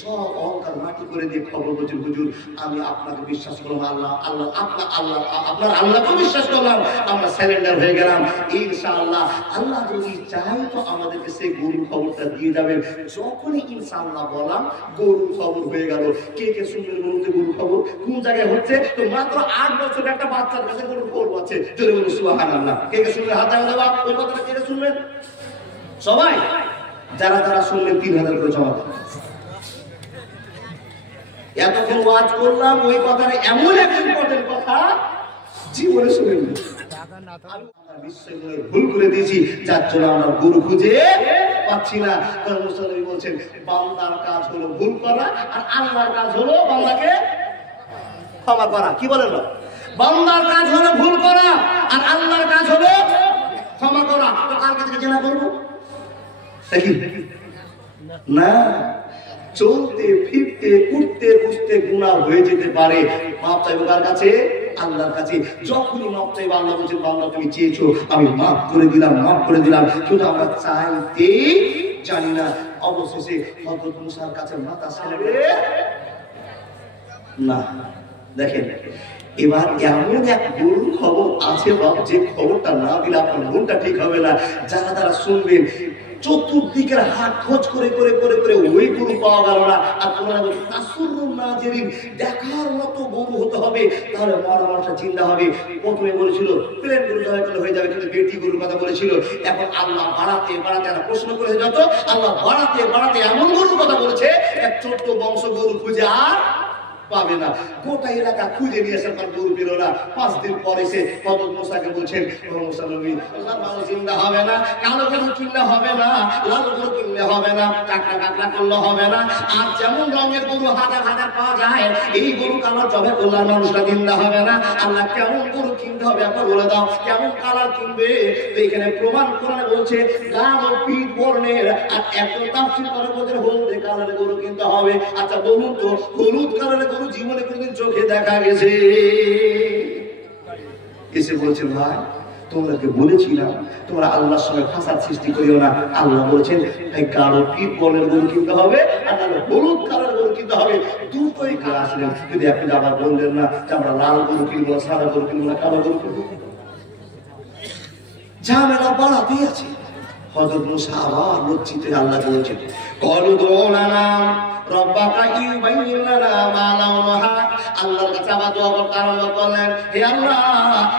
সব অহংকার মাটি করে দিয়ে খবর বলছেন, হুজুর আমি আপনাকে বিশ্বাস করলাম, আপনার আল্লাহকে বিশ্বাস করলাম, আমরা সারেন্ডার হয়ে গেলাম। ইনশাআল্লাহ আল্লাহ যদি চাই তো আমাদেরকে সেই গরুর খবরটা দিয়ে যাবেন। যখনই ইনশাআল্লাহ বললাম গরুর খবর হয়ে গেল। কে কে শুনবেন বলতে গরুর খবর কোন জায়গায় হচ্ছে? তো মাত্র 8 বছরের একটা বাচ্চার কাছে গরুর খবর আছে। জোরে বলুন সুবহানাল্লাহ। কে কে শুনবেন? হাত জায়গা দেওয়া। ওই কথাটা কে কে শুনবেন? সবাই যারা যারা শুনলেন 3000 করে জমা দেন। এতক্ষণ ওয়াজ করলাম, ওই কথাটা এমন একটা ইম্পর্টেন্ট কথা জীবনে শুনেন ভুল করে দিয়েছি, যার জন্য আমরা গরু খুঁজে পাচ্ছি না। কারণ মুসলমান বলছেন বান্দার কাজ হলো ভুল করা, আর আল্লাহর কাজ হলো বান্দাকে ক্ষমা করা। কি বলেন? বান্দার কাজ হলো ভুল করা, আর আল্লাহর কাজ হলো ক্ষমা করা। তো কালকে থেকে জেনা করবো না, চলতে ফিরতে উঠতে বসতে গুনাহ হয়ে যেতে পারে। মাপ চাইবো কার কাছে? আল্লাহর কাছে। যখনই মাপ চাইবো আল্লাহ বলছেন বান্দা তুমি চেয়েছো আমি মাফ করে দিলাম, মাফ করে দিলাম। কিন্তু আমরা চাইতে জানি না। অবশেষে হযরত মুসার কাছে মাথা ছেড়ে না। দেখেন এবার এমন এক গরুর খবর আছে বাপ, যে খবরটা না দিলে আপনার মনটা ঠিক হবে না। যারা যারা শুনবেন চতুর্দিকের হাট খোঁজ করে করে করে করে ওই গরু পাওয়া গেল না। আর তোমরা তাসুরুন নাজিরিন, দেখার মতো গরু হতে হবে, তাহলে মরা মানুষটা চিন্তা হবে। প্রথমে বলেছিল প্লেন গরু হয়ে যাবে, কিন্তু বেটি গরুর কথা বলেছিল। এখন আল্লাহ বাড়াতে বাড়াতে একটা প্রশ্ন করেছে, যত আল্লাহ বাড়াতে বাড়াতে এমন গরুর কথা বলেছে এক 14 বংশ গরু খুঁজে আর পাবে না। গোটা এলাকা খুঁজে নিয়ে আসার পর গরু পেল না। 5 দিন পরে সে হযরত মুসাকে বলছেন, ও মুসা নবী, মানুষ জিন্দা হবে না, কালো গরু কিনলে হবে না, লাল গরু কিনলে হবে না, কাকড়া কাকড়া করলে হবে না। আর যেমন রঙের গরু হাজার হাজার পাওয়া যায়, এই গরু কালার জবে করলে মানুষটা জিন্দা হবে না। আল্লাহ কেমন গরু কিনতে হবে আপনি বলে দাও, কেমন কালার কিনবে? তো এখানে প্রমাণ কোরআনে বলছে গাঢ় পীত বর্ণের, আর এত তাফসীর করে বলছেন হলদে কালারের গরু কিনতে হবে। আচ্ছা বলুন তো, হলুদ কালারের গরু জীবনে কোনদিন চোখে দেখা গেছে? এসে বলছে ভাই তোমাদেরকে বলেছিলাম তোমরা আল্লাহর সঙ্গে ফাসাদ সৃষ্টি করিও না। আল্লাহ বলেছেন গাঢ় পীত বর্ণের গরু কিনতে হবে, আর নাহলে হলুদ কালারের গরু কিনতে হবে। দুটোই কাজ আসলেন। যদি আপনি আবার বললেন না যে আমরা লাল গরু কিনবো না, সাদা গরু কিনবো না, কালো গরু কিনবো, ঝামেলা বাড়াতেই আছে। হযরত মুসা আবার লজ্জিত হয়ে আল্লাহকে বলছেন, ক্বালু দু'লানা রাব্বাকা ইউবাইয়িন লানা মা লাউনুহা। আল্লাহর কাছে আবার দোয়া করতে আরম্ভ করলেন, হে আল্লাহ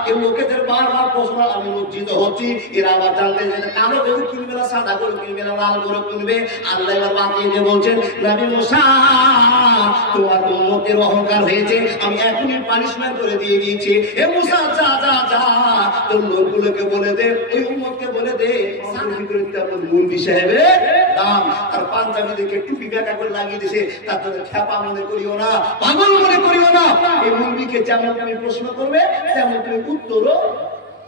এই লোকেদের বারবার প্রশ্ন আমি লজ্জিত হচ্ছি। এরা আবার জানতে যে কালো গরু কিনবে না, সাদা গরু কিনবে না, লাল গরু কিনবে। আল্লাহ এবার বাতিয়ে দিয়ে বলছেন, নবী মুসা তোমার উম্মতের অহংকার হয়েছে, আমি এখনই পানিশমেন্ট করে দিয়ে দিয়েছি। হে মুসা যা যা যা তোর লোকগুলোকে বলে দে, ওই উম্মতকে বলে দে মুলবি সাহেবের দাম আর পাঞ্জাবি দেখে টুপি ব্যাকা করে লাগিয়ে দিয়েছে, তার জন্য খ্যাপা মনে করিও না, পাগল মনে করিও না। এই মুলবিকে যেমন তুমি প্রশ্ন করবে তেমন তুমি উত্তরও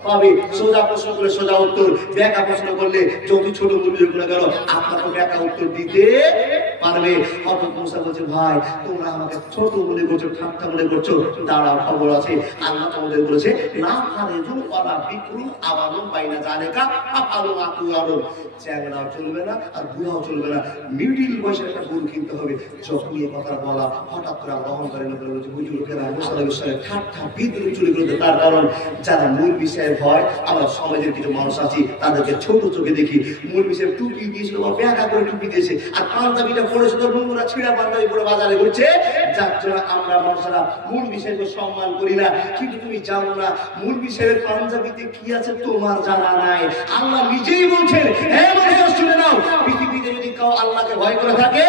পাবে। সোজা প্রশ্ন করলে সোজা উত্তর, ব্যাকা প্রশ্ন করলে যত ছোট মুলবি গুলো গেল আপনাকে ব্যাকা উত্তর দিতে পারবে। হযরত মুসা বলছে ভাই তোমরা আমাকে ছোট মনে করছো, ঠাট্টা মনে করছো, দাঁড়াও খবর আছে। আল্লাহ তোমাদের বলেছে না খারেজুল ওয়ালা বিকরু আওয়ালুম বাইনা জালিকা আফালু আতুয়ারু, চ্যাংড়াও চলবে না আর বুড়াও চলবে না, মিডল বয়সের একটা গরু কিনতে হবে। যখন এই কথা বলা হঠাৎ করে অহংকারে লোকেরা বলছে হুজুরকেরা মুসা নবীর সঙ্গে ঠাট্টা বিদ্রুপ চুরি করতে। তার কারণ যারা মূল বিষয় হয়, আমরা সমাজের কিছু মানুষ আছি তাদেরকে ছোট চোখে দেখি। মূল বিষয়ে টুপি দিয়েছিল বা ব্যাকা করে টুপি দিয়েছে, আর পাঞ্জাবিটা পড়েছিল নোংরা ছিঁড়া পাঞ্জাবি পরে বাজারে ঘুরছে, যার জন্য আমরা মানুষরা মূল বিষয়কে সম্মান করি না। কিন্তু তুমি জানো না মূল বিষয়ের পাঞ্জাবিতে কি আছে তোমার জানা নাই। আল্লাহ নিজেই বলছেন, হে মানুষ শুনে নাও, পৃথিবীতে যদি কেউ আল্লাহকে ভয় করে থাকে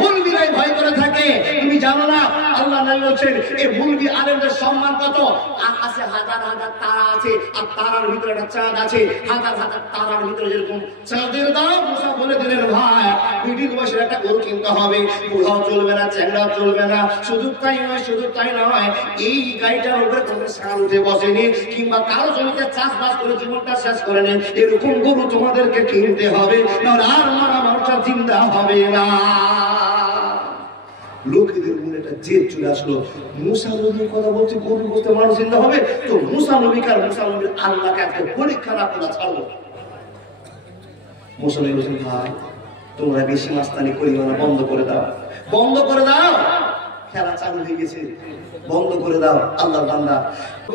মুলবিরাই ভয় করে থাকে। তুমি জানো না আল্লাহ নবী বলছেন এই মুলবি আলেমদের সম্মান কত? আকাশে হাজার হাজার তারা আছে, আর তারার ভিতরে একটা চাঁদ আছে, হাজার হাজার তারার ভিতরে যেরকম চাঁদের দাম। মুসা বলে দিলেন ভাই মিডিল বয়সের একটা গরু কিনতে হবে, বুড়াও চলবে না, চ্যাংড়াও চলবে না। শুধু তাই নয়, শুধু তাই নয়, এই গাড়িটার উপরে কোনো সার উঠে বসেনি, কিংবা কারো জমিতে চাষবাস করে জীবনটা শেষ করে নেন, এরকম গরু তোমাদেরকে কিনতে হবে, নাহলে আর মারা মানুষটা জিন্দা হবে না। লোকেদের মনে একটা জেদ চলে আসলো, মুসা নবীর কথা বলছে গরু বলতে মানুষ জিন্দা হবে, তো মুসা নবীকে আর মুসা নবীর আল্লাহকে একটা পরীক্ষা রাখা ছাড়বো। মুসা নবী বলছেন ভাই তোমরা বেশি মাস্তানি করিও না, বন্ধ করে দাও, বন্ধ করে দাও। খেলা চালু হয়ে গেছে, বন্ধ করে দাও। আল্লাহর বান্দা তো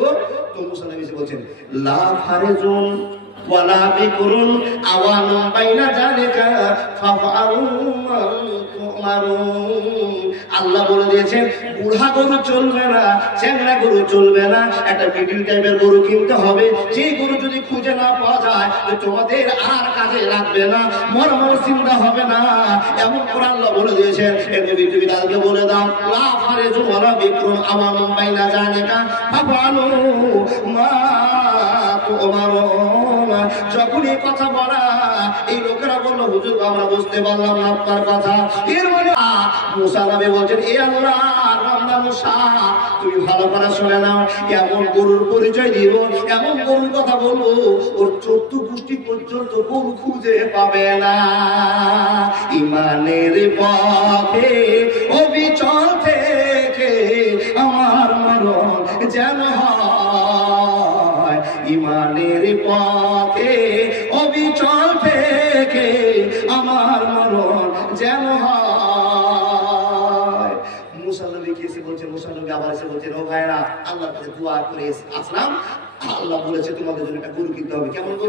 মুসা নবী বলছেন লা ফারজুন ওয়ালা বিকুরুন আওয়ানুম বাইনা যালিকা ফাফআলু মা তুমারুন। আল্লাহ বলে দিয়েছেন বুড়া গরু চলবে না, চ্যাংড়া গরু চলবে না, একটা মিডিল টাইপের গরু কিনতে হবে। যে গরু যদি খুঁজে না পাওয়া যায় তো তোমাদের আর কাজে লাগবে না, মর্ম চিন্তা হবে না, এমন করে আল্লাহ বলে দিয়েছেন। এতে পৃথিবী তাদেরকে বলে দাও লা ফারজুন ওয়ালা বিকুরুন আওয়ানুম বাইনা যালিকা ফাফআলু মা তুমারুন। যখন এই কথা বলা এই লোকেরা বললো হুজুর আমরা বুঝতে পারলাম না আপনার কথা। এর মানে মুসা নবী বলছেন এ আল্লাহর বান্দা মুসা তুমি ভালো করে শুনে নাও, এমন গরুর পরিচয় দিব, এমন গরুর কথা বলবো ওর 14 গোষ্ঠী পর্যন্ত গরু খুঁজে পাবে না। ইমানের পথে অবিচল থেকে আমার মরণ যেন হয়, ইমানের পথে অবিচল থেকে আমার মরণ যেন হয়। মুসা নবী কি এসে বলছেন, মুসা নবী আবার এসে বলছেন ও ভাইরা আল্লাহর কাছে দোয়া করে আসলাম, আল্লাহ বলেছে তোমাদের জন্য একটা গরু কিনতে হবে। কেমন গরু?